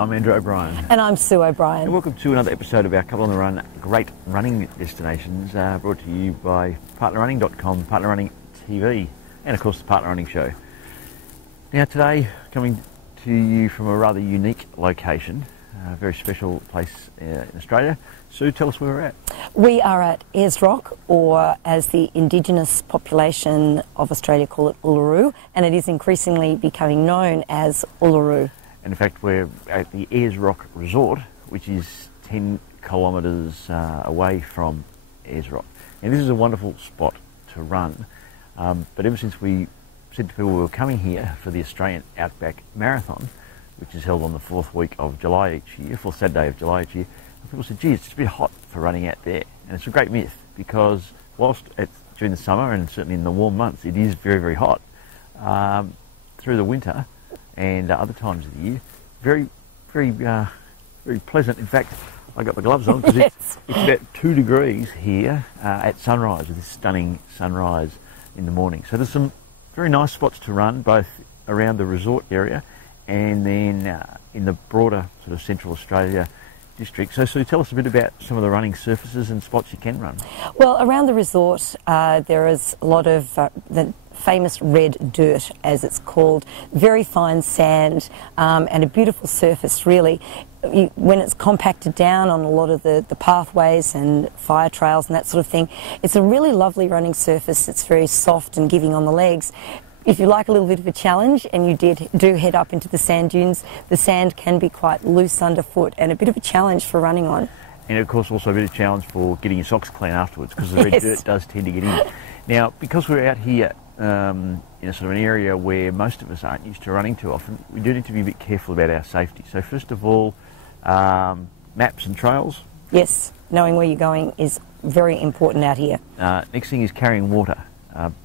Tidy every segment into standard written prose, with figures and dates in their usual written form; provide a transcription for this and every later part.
I'm Andrew O'Brien. And I'm Sue O'Brien. And welcome to another episode of our Couple on the Run Great Running Destinations, brought to you by partnerrunning.com, Partner Running TV, and of course the Partner Running Show. Now today, coming to you from a rather unique location, a very special place in Australia. Sue, tell us where we're at. We are at Ayers, or as the Indigenous population of Australia call it, Uluru, and it is increasingly becoming known as Uluru. And in fact, we're at the Ayers Rock Resort, which is 10 kilometres away from Ayers Rock. And this is a wonderful spot to run, but ever since we said to people we were coming here for the Australian Outback Marathon, which is held on the fourth week of July each year, fourth Saturday of July each year, people said, gee, it's just a bit hot for running out there. And it's a great myth, because whilst it's during the summer and certainly in the warm months, it is very, very hot. Through the winter and other times of the year, very pleasant. In fact, I got my gloves on because it's about 2 degrees here at sunrise, with this stunning sunrise in the morning. So there's some very nice spots to run, both around the resort area and then in the broader sort of Central Australia district. So tell us a bit about some of the running surfaces and spots you can run. Well, around the resort there is a lot of the famous red dirt, as it's called, very fine sand, and a beautiful surface really. When it's compacted down on a lot of the pathways and fire trails and that sort of thing, it's a really lovely running surface. It's very soft and giving on the legs. If you like a little bit of a challenge and you do head up into the sand dunes, the sand can be quite loose underfoot and a bit of a challenge for running on. And of course also a bit of a challenge for getting your socks clean afterwards, because the red dirt does tend to get in. Now, because we're out here in a sort of an area where most of us aren't used to running too often, we do need to be a bit careful about our safety. So first of all, maps and trails. Yes, knowing where you're going is very important out here. Next thing is carrying water,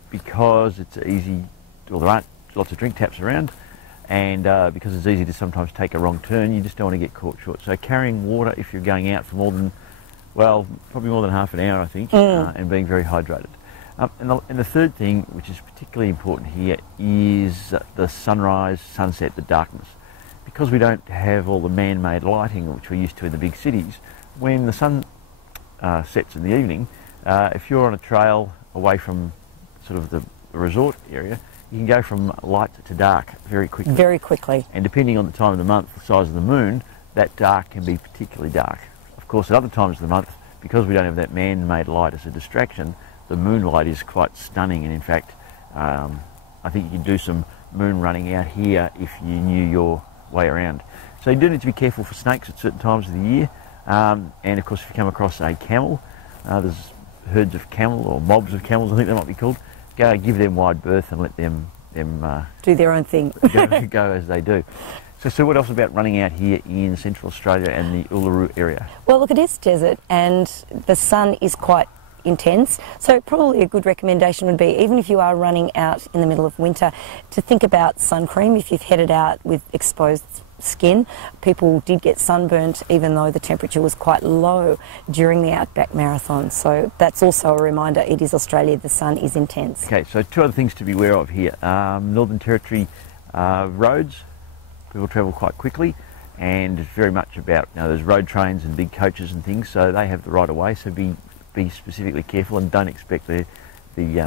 because it's easy. Well, there aren't lots of drink taps around, and because it's easy to sometimes take a wrong turn, you just don't want to get caught short. So carrying water if you're going out for more than, well, probably more than half an hour, I think, and being very hydrated. And the third thing, which is particularly important here, is the sunrise, sunset, the darkness. Because we don't have all the man-made lighting which we're used to in the big cities, when the sun sets in the evening, if you're on a trail away from sort of the resort area, you can go from light to dark very quickly. Very quickly. And depending on the time of the month, the size of the moon, that dark can be particularly dark. Of course, at other times of the month, because we don't have that man-made light as a distraction, the moonlight is quite stunning. And in fact, I think you can do some moon running out here if you knew your way around. So you do need to be careful for snakes at certain times of the year. And of course, if you come across a camel, there's herds of camel, or mobs of camels, I think they might be called. Give them wide berth and let them do their own thing. go as they do. So what else about running out here in Central Australia and the Uluru area? Well, look, it is desert and the sun is quite intense, so probably a good recommendation would be, even if you are running out in the middle of winter, to think about sun cream. If you've headed out with exposed skin, people did get sunburnt even though the temperature was quite low during the Outback Marathon. So that's also a reminder, it is Australia, the sun is intense. Okay, so two other things to be aware of here. Northern Territory roads, people travel quite quickly, and it's very much about, there's road trains and big coaches and things, so they have the right of way, so be specifically careful and don't expect the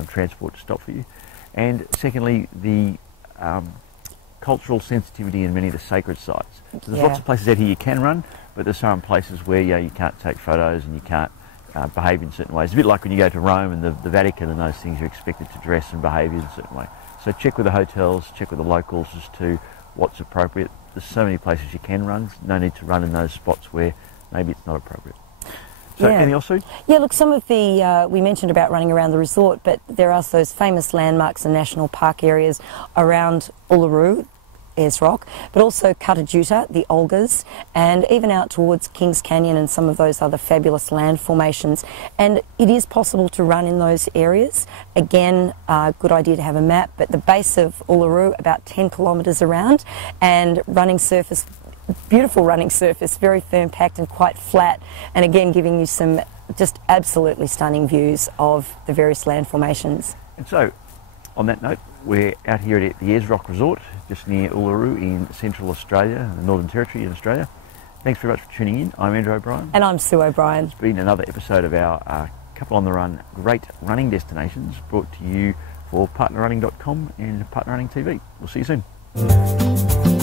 transport to stop for you. And secondly, the cultural sensitivity in many of the sacred sites. So there's lots of places out here you can run, but there's some places where you can't take photos and you can't behave in certain ways. It's a bit like when you go to Rome and the Vatican and those things, you're expected to dress and behave in a certain way. So check with the hotels, check with the locals as to what's appropriate. There's so many places you can run, no need to run in those spots where maybe it's not appropriate. So anything else, Sue? Yeah, look, some of the, we mentioned about running around the resort, but there are those famous landmarks and national park areas around Uluru, Ayers Rock, but also Katajuta, the Olgas, and even out towards Kings Canyon and some of those other fabulous land formations. And it is possible to run in those areas. Again, good idea to have a map, but the base of Uluru, about 10 kilometres around, and running surface, beautiful running surface, very firm packed and quite flat, and again giving you some just absolutely stunning views of the various land formations. And so, on that note, We're out here at the Ayers Resort, just near Uluru in Central Australia, the Northern Territory in Australia. Thanks very much for tuning in. I'm Andrew O'Brien. And I'm Sue O'Brien. It's been another episode of our Couple on the Run great running destinations, brought to you for partnerrunning.com and Partner Running TV. We'll see you soon.